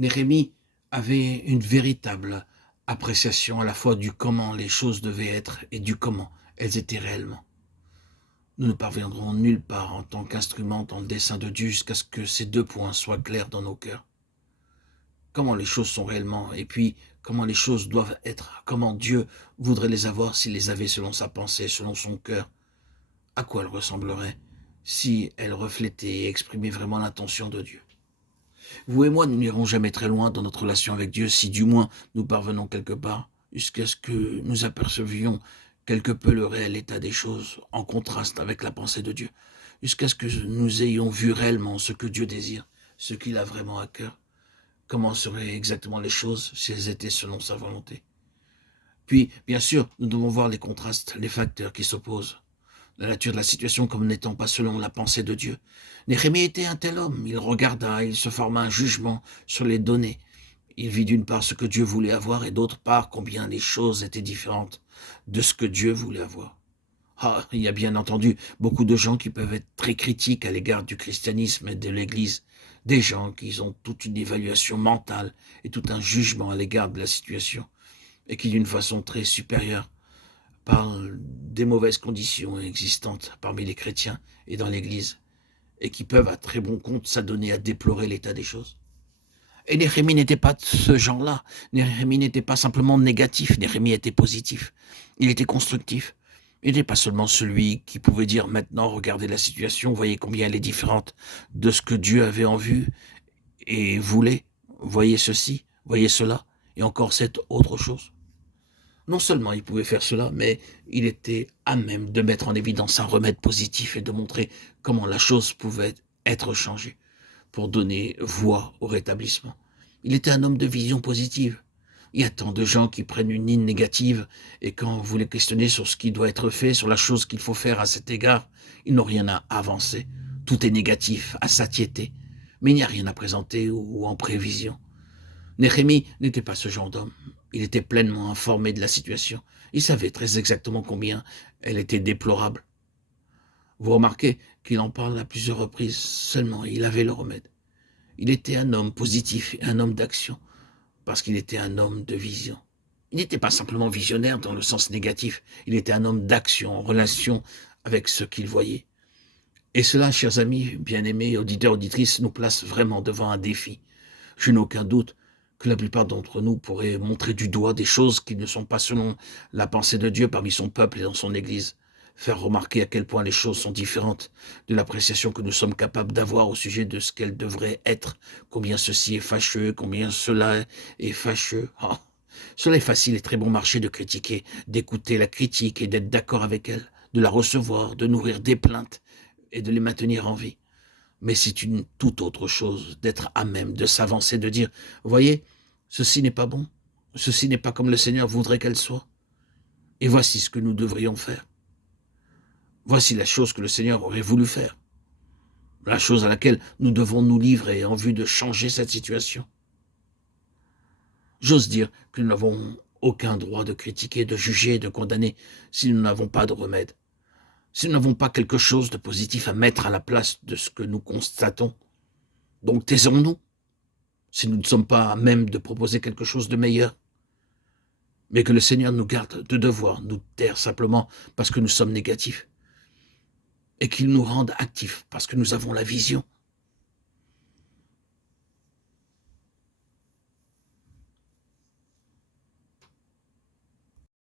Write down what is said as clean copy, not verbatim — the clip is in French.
Néhémie avait une véritable appréciation à la fois du comment les choses devaient être et du comment elles étaient réellement. Nous ne parviendrons nulle part en tant qu'instrument dans le dessein de Dieu jusqu'à ce que ces deux points soient clairs dans nos cœurs. Comment les choses sont réellement et puis comment les choses doivent être, comment Dieu voudrait les avoir s'il les avait selon sa pensée, selon son cœur, à quoi elles ressembleraient si elles reflétaient et exprimaient vraiment l'intention de Dieu. Vous et moi, nous n'irons jamais très loin dans notre relation avec Dieu si du moins nous parvenons quelque part, jusqu'à ce que nous apercevions quelque peu le réel état des choses en contraste avec la pensée de Dieu, jusqu'à ce que nous ayons vu réellement ce que Dieu désire, ce qu'il a vraiment à cœur, comment seraient exactement les choses si elles étaient selon sa volonté. Puis, bien sûr, nous devons voir les contrastes, les facteurs qui s'opposent. La nature de la situation comme n'étant pas selon la pensée de Dieu. Néhémie était un tel homme, il regarda, il se forma un jugement sur les données. Il vit d'une part ce que Dieu voulait avoir et d'autre part combien les choses étaient différentes de ce que Dieu voulait avoir. Ah, il y a bien entendu beaucoup de gens qui peuvent être très critiques à l'égard du christianisme et de l'Église. Des gens qui ont toute une évaluation mentale et tout un jugement à l'égard de la situation et qui d'une façon très supérieure parlent des mauvaises conditions existantes parmi les chrétiens et dans l'Église, et qui peuvent à très bon compte s'adonner à déplorer l'état des choses. Et Néhémie n'était pas de ce genre-là. Néhémie n'était pas simplement négatif, Néhémie était positif. Il était constructif. Il n'était pas seulement celui qui pouvait dire maintenant, regardez la situation, voyez combien elle est différente de ce que Dieu avait en vue et voulait. Voyez ceci, voyez cela, et encore cette autre chose. Non seulement il pouvait faire cela, mais il était à même de mettre en évidence un remède positif et de montrer comment la chose pouvait être changée pour donner voie au rétablissement. Il était un homme de vision positive. Il y a tant de gens qui prennent une ligne négative et quand vous les questionnez sur ce qui doit être fait, sur la chose qu'il faut faire à cet égard, ils n'ont rien à avancer. Tout est négatif, à satiété. Mais il n'y a rien à présenter ou en prévision. Néhémie n'était pas ce genre d'homme. Il était pleinement informé de la situation. Il savait très exactement combien elle était déplorable. Vous remarquez qu'il en parle à plusieurs reprises, seulement il avait le remède. Il était un homme positif, un homme d'action, parce qu'il était un homme de vision. Il n'était pas simplement visionnaire dans le sens négatif, il était un homme d'action en relation avec ce qu'il voyait. Et cela, chers amis, bien-aimés, auditeurs, auditrices, nous place vraiment devant un défi. Je n'ai aucun doute que la plupart d'entre nous pourraient montrer du doigt des choses qui ne sont pas selon la pensée de Dieu parmi son peuple et dans son Église. Faire remarquer à quel point les choses sont différentes de l'appréciation que nous sommes capables d'avoir au sujet de ce qu'elles devraient être. Combien ceci est fâcheux, combien cela est fâcheux. Oh, cela est facile et très bon marché de critiquer, d'écouter la critique et d'être d'accord avec elle, de la recevoir, de nourrir des plaintes et de les maintenir en vie. Mais c'est une toute autre chose d'être à même de s'avancer, de dire, voyez, ceci n'est pas bon, ceci n'est pas comme le Seigneur voudrait qu'elle soit. Et voici ce que nous devrions faire. Voici la chose que le Seigneur aurait voulu faire. La chose à laquelle nous devons nous livrer en vue de changer cette situation. J'ose dire que nous n'avons aucun droit de critiquer, de juger, de condamner si nous n'avons pas de remède. Si nous n'avons pas quelque chose de positif à mettre à la place de ce que nous constatons. Donc taisons-nous, si nous ne sommes pas à même de proposer quelque chose de meilleur. Mais que le Seigneur nous garde de devoir nous taire simplement parce que nous sommes négatifs. Et qu'il nous rende actifs parce que nous avons la vision.